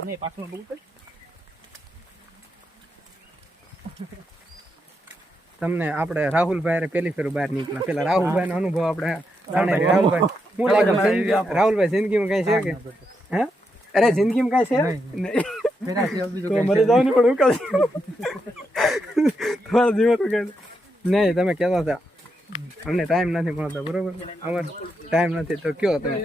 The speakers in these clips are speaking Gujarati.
અને પાછળ બહુ તમને આપણે રાહુલભાઈ પેલી ફેર બહાર નીકળ્યા પેલા રાહુલભાઈ નો અનુભવ આપણે રાહુલભાઈ શું લાગે રાહુલભાઈ જિંદગીમાં કઈ છે કે હે અરે જિંદગીમાં કઈ છે નહીં મરી જાવ ને પણ ઉકાળ થોડા દિવસ નહીં તમે કહેતા હતા અમને ટાઈમ નથી મળતો બરોબર અમારે ટાઈમ નથી તો કયો તમે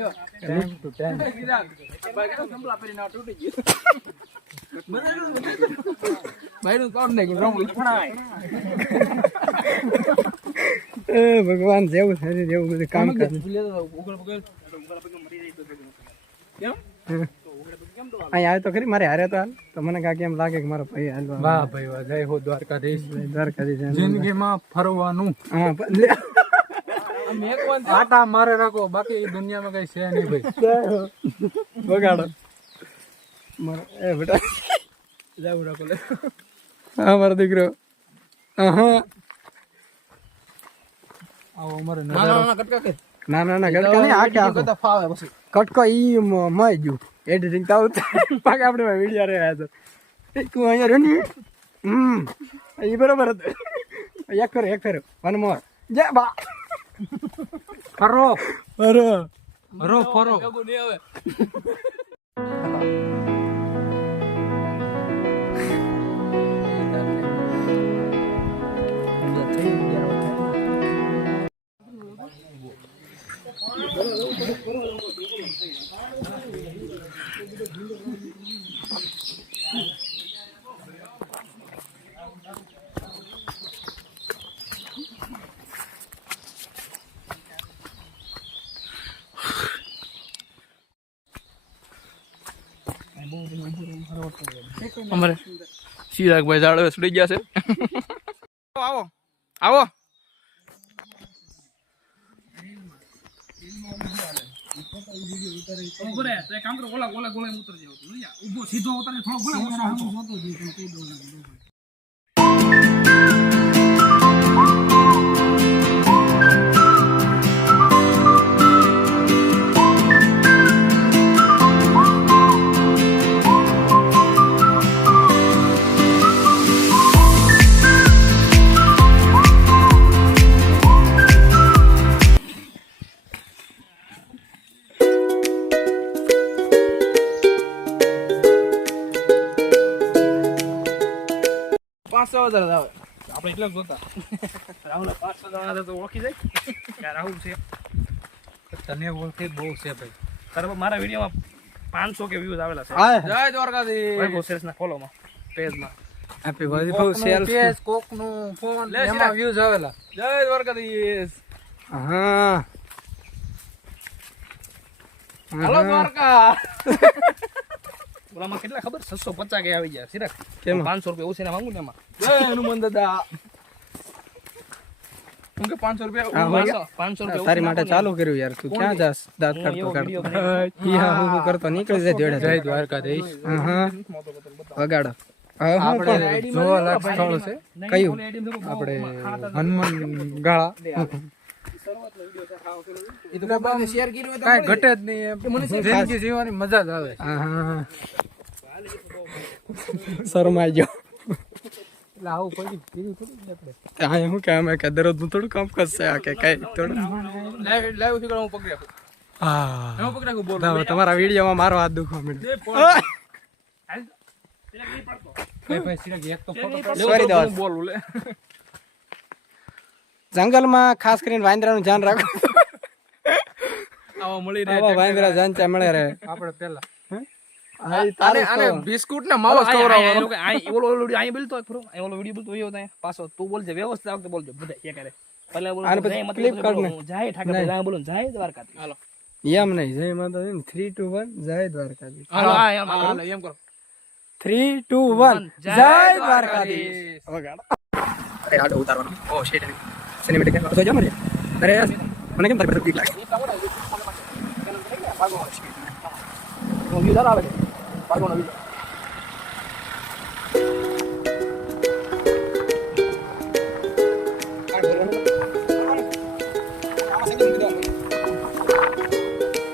ભગવાન જેવું થાય જેવું બધું કામ કરે અહીં આવે તો ખરી મારે હારે તો હાલ તો મને કાંઈક એમ લાગે કે મારો ભાઈ હાલ વાહ ભાઈ વાહ જય હો દ્વારકાધીશ જિંદગીમાં ફરવાનું હા આટા મારે રાખો બાકી એ દુનિયામાં કઈ છે નહીં ભાઈ બગાડો એ બેટા જાવ રાખો લે હા મારો દીકરો હા આવો અમારે ના ના કટકા નહીં આખે આખો કટકો ઈ મય ગયું એડિટિંગ તો પાક આપણે વિડીયો રે આયા તો તું અહીંયા રહ્યો ને એ બરોબર હતું એક ફેર વન મોર જય બા ફરો ફરો ફરો ફરો નહીં આવે અમારે ચિરાગભાઈ ઝાડવે સુડી ગયા છે આવો આવો કામ કરો ગોલા ગોલા ગોલા ઉતર જાવ ઉભો સીધો ઉતરે થોડો ગોલા આપણે એટલે જ જોતા રાહુલ 500 તો ઓળખી જાય કે રાહુલ છે તને ઓળખે બહુ છે ભાઈ તારે મારા વિડીયોમાં 500 કે વ્યૂઝ આવેલા છે જય દ્વારકાધીશ ભાઈ બહુ સેલ્સ ના ફોલો માં પેજ માં આપી બહુ સેલ્સ પેજ કોક નું ફોન એમાં વ્યૂઝ આવેલા જય દ્વારકાધીશ હા હાલો દ્વારકા ઓલામાં કેટલા ખબર 650 કે આવી ગયા સિરાક કેમ 500 રૂપિયા ઓછીના માંગુ ને એમાં જય હનુમાન દાદા હું કે 500 રૂપિયા 500 રૂપિયા તારી માટે ચાલુ કર્યું યાર તું ક્યાં જાસ દાંત કાઢતો હું કરતો નીકળી જાય જય દ્વારકાધીશ હા વગાડો આપણે જોવા લાયક સ્થળ છે કયું આપણે હનુમાન ગાળા એ તો બાબા શેર કર્યું તો કાઈ ઘટે જ નહીં જિંદગી જીવવાની મજા જ આવે હા શરમાઈ ગયો એટલે આવું પડી કીધું થોડું આપણે હા હું કે અમે કે દરરોજ નું થોડું કામ કરશે આ કે કઈ થોડું લાઈવ થી હું પકડી રાખું હા હું પકડી રાખું બોલ તમારા વિડિયોમાં મારો હાથ દુખવા મળ્યો ભાઈ સિરાગ એક તો ફોટો સોરી દોસ્ત બોલું લે જંગલમાં ખાસ કરીને વાંદરાનું ધ્યાન રાખો આવા મળી રહે વાંદરા જાનચા મળે રહે આપણે પેલા આને બિસ્કુટ ને માવસ ખવડાવવાનો આ ઓલો આઈ બોલતો ખરો આ ઓલો વિડિયો બોલતો એવો થાય પાછો તું બોલજે વ્યવસ્થિત વખતે બોલજો બધા એક કરે પહેલા બોલો આને પછી ક્લિપ કાઢ ને જાય ઠાકર જાય બોલો જાય દ્વારકાથી હાલો એમ નહીં જય માતાજી 3 2 1 જય દ્વારકાથી હાલો હાલો એમ કરો 3 2 1 જય દ્વારકાધીશ વગાડ અરે આડો ઉતારવાનો ઓ શિટ સિનેમેટિક તો જા મરે અરે મને કેમ તારી પર ક્લિક લાગે ભાગો નો વિડિયો આવે ભાગો નો વિડિયો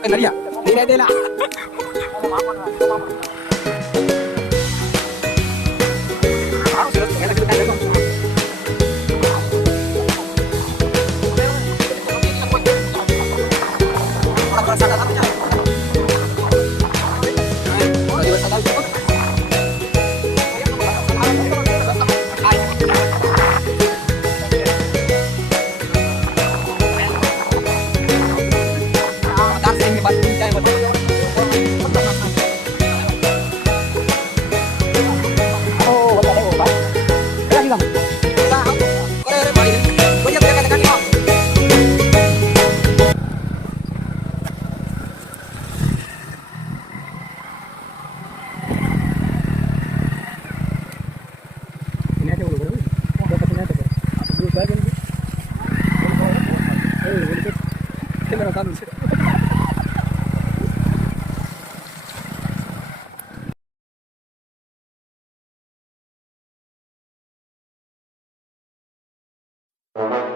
નરિયા ધીરે ધીરે Thank you.